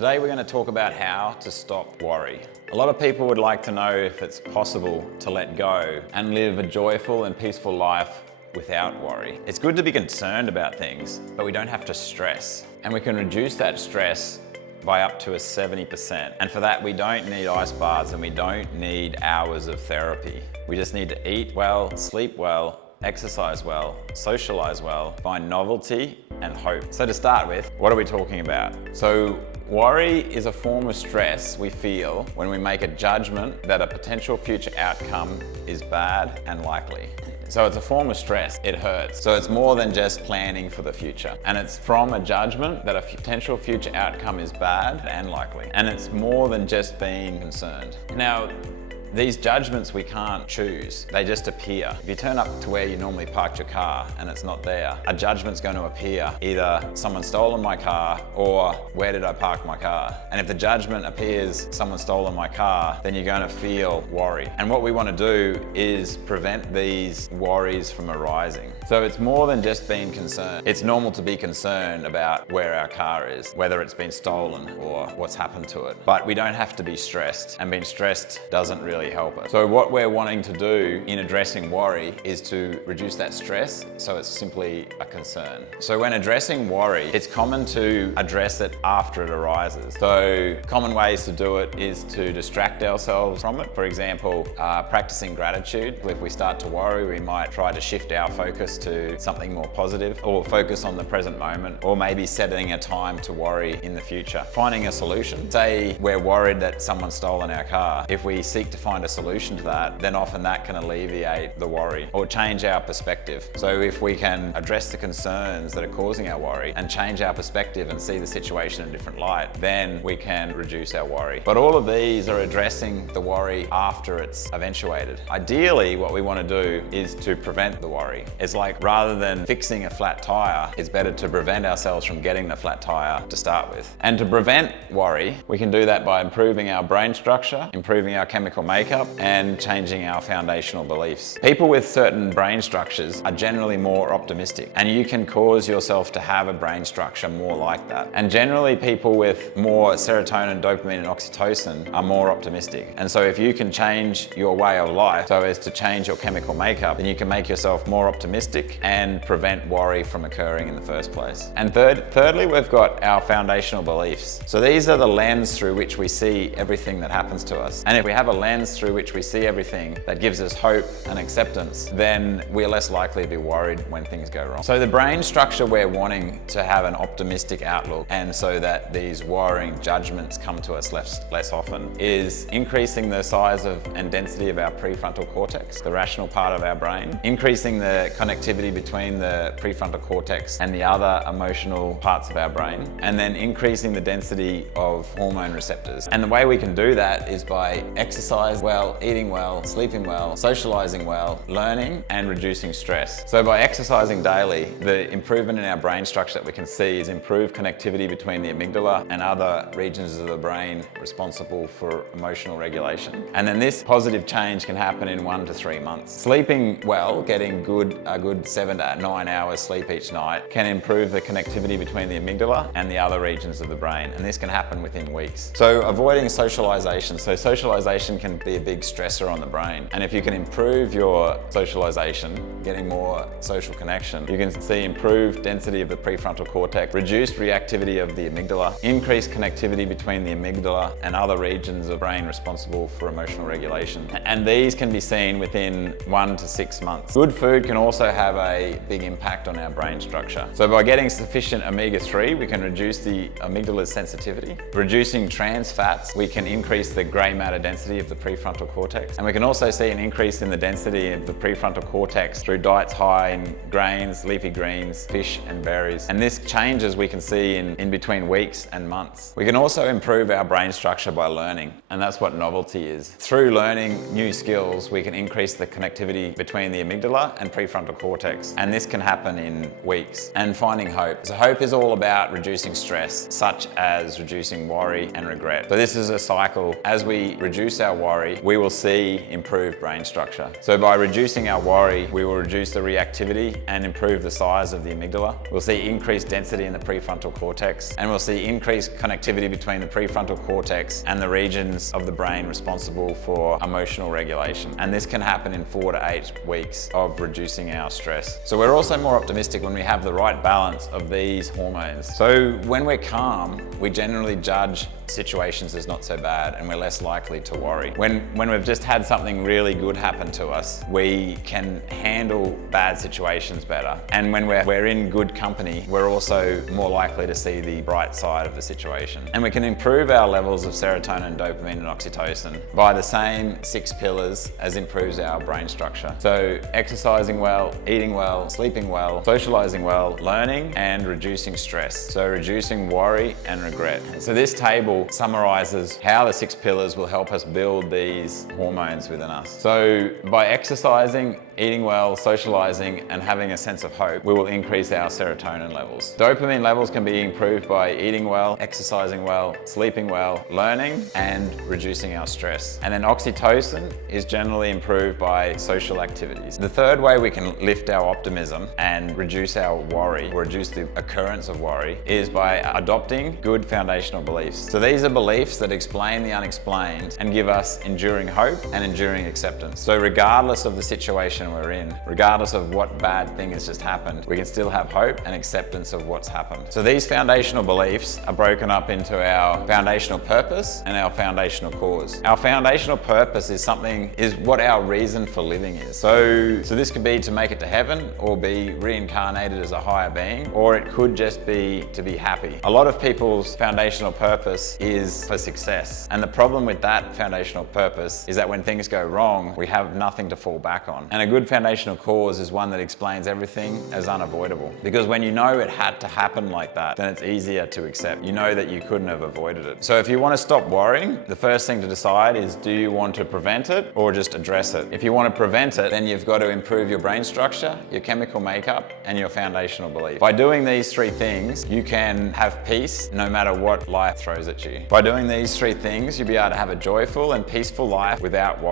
Today we're going to talk about how to stop worry. A lot of people would like to know if it's possible to let go and live a joyful and peaceful life without worry. It's good to be concerned about things, but we don't have to stress. And we can reduce that stress by up to 70%. And for that, we don't need ice baths and we don't need hours of therapy. We just need to eat well, sleep well, exercise well, socialize well, find novelty and hope. So to start with, what are we talking about? So worry is a form of stress we feel when we make a judgment that a potential future outcome is bad and likely. So it's a form of stress, it hurts. So it's more than just planning for the future. And it's from a judgment that a potential future outcome is bad and likely. And it's more than just being concerned. Now, these judgments we can't choose, they just appear. If you turn up to where you normally parked your car and it's not there, a judgment's going to appear. Either someone's stolen my car or where did I park my car? And if the judgment appears someone's stolen my car, then you're going to feel worry. And what we want to do is prevent these worries from arising. So it's more than just being concerned. It's normal to be concerned about where our car is, whether it's been stolen or what's happened to it. But we don't have to be stressed, and being stressed doesn't really help us. So what we're wanting to do in addressing worry is to reduce that stress, so it's simply a concern. So when addressing worry, it's common to address it after it arises. So common ways to do it is to distract ourselves from it. For example, practicing gratitude. If we start to worry, we might try to shift our focus to something more positive, or focus on the present moment, or maybe setting a time to worry in the future. Finding a solution. Say we're worried that someone's stolen our car. If we seek to find a solution to that, then often that can alleviate the worry or change our perspective. So if we can address the concerns that are causing our worry and change our perspective and see the situation in a different light, then we can reduce our worry. But all of these are addressing the worry after it's eventuated. Ideally, what we want to do is to prevent the worry. It's like rather than fixing a flat tire, it's better to prevent ourselves from getting the flat tire to start with. And to prevent worry, we can do that by improving our brain structure, improving our chemical makeup, and changing our foundational beliefs. People with certain brain structures are generally more optimistic, and you can cause yourself to have a brain structure more like that. And generally people with more serotonin, dopamine, and oxytocin are more optimistic. And so if you can change your way of life so as to change your chemical makeup, then you can make yourself more optimistic and prevent worry from occurring in the first place. And thirdly, we've got our foundational beliefs. So these are the lens through which we see everything that happens to us. And if we have a lens through which we see everything that gives us hope and acceptance, then we're less likely to be worried when things go wrong. So the brain structure we're wanting to have an optimistic outlook, and so that these worrying judgments come to us less often, is increasing the size of and density of our prefrontal cortex, the rational part of our brain, increasing the connectivity between the prefrontal cortex and the other emotional parts of our brain, and then increasing the density of hormone receptors. And the way we can do that is by exercise well, eating well, sleeping well, socializing well, learning, and reducing stress. So by exercising daily, the improvement in our brain structure that we can see is improved connectivity between the amygdala and other regions of the brain responsible for emotional regulation. And then this positive change can happen in 1 to 3 months. Sleeping well, getting a good 7 to 9 hours sleep each night, can improve the connectivity between the amygdala and the other regions of the brain. And this can happen within weeks. So avoiding socialization. So socialization can be a big stressor on the brain. And if you can improve your socialization, getting more social connection, you can see improved density of the prefrontal cortex, reduced reactivity of the amygdala, increased connectivity between the amygdala and other regions of brain responsible for emotional regulation. And these can be seen within 1 to 6 months. Good food can also have a big impact on our brain structure. So by getting sufficient omega-3, we can reduce the amygdala's sensitivity. Reducing trans fats, we can increase the grey matter density of the prefrontal cortex. And we can also see an increase in the density of the prefrontal cortex through diets high in grains, leafy greens, fish, and berries. And this changes we can see in between weeks and months. We can also improve our brain structure by learning, and that's what novelty is. Through learning new skills, we can increase the connectivity between the amygdala and prefrontal cortex, and this can happen in weeks. And finding hope. So hope is all about reducing stress, such as reducing worry and regret. So this is a cycle. As we reduce our worry, worry, we will see improved brain structure. So by reducing our worry, we will reduce the reactivity and improve the size of the amygdala. We'll see increased density in the prefrontal cortex, and we'll see increased connectivity between the prefrontal cortex and the regions of the brain responsible for emotional regulation. And this can happen in 4 to 8 weeks of reducing our stress. So we're also more optimistic when we have the right balance of these hormones. So when we're calm, we generally judge situations as not so bad, and we're less likely to worry. When we've just had something really good happen to us, we can handle bad situations better. And when we're in good company, we're also more likely to see the bright side of the situation. And we can improve our levels of serotonin, dopamine, and oxytocin by the same 6 pillars as improves our brain structure. So exercising well, eating well, sleeping well, socializing well, learning, and reducing stress. So reducing worry and regret. So this table summarizes how the 6 pillars will help us build these hormones within us. So by exercising, eating well, socializing, and having a sense of hope, we will increase our serotonin levels. Dopamine levels can be improved by eating well, exercising well, sleeping well, learning, and reducing our stress. And then oxytocin is generally improved by social activities. The third way we can lift our optimism and reduce our worry, or reduce the occurrence of worry, is by adopting good foundational beliefs. So these are beliefs that explain the unexplained and give us enduring hope and enduring acceptance. So regardless of the situation we're in, regardless of what bad thing has just happened, we can still have hope and acceptance of what's happened. So these foundational beliefs are broken up into our foundational purpose and our foundational cause. Our foundational purpose is what our reason for living is. So this could be to make it to heaven, or be reincarnated as a higher being, or it could just be to be happy. A lot of people's foundational purpose is for success. And the problem with that foundational purpose is that when things go wrong, we have nothing to fall back on. And a good foundational cause is one that explains everything as unavoidable. Because when you know it had to happen like that, then it's easier to accept. You know that you couldn't have avoided it. So if you want to stop worrying, the first thing to decide is, do you want to prevent it or just address it? If you want to prevent it, then you've got to improve your brain structure, your chemical makeup, and your foundational belief. By doing these 3 things, you can have peace no matter what life throws at you. By doing these 3 things, you'll be able to have a joyful and peaceful life without worry.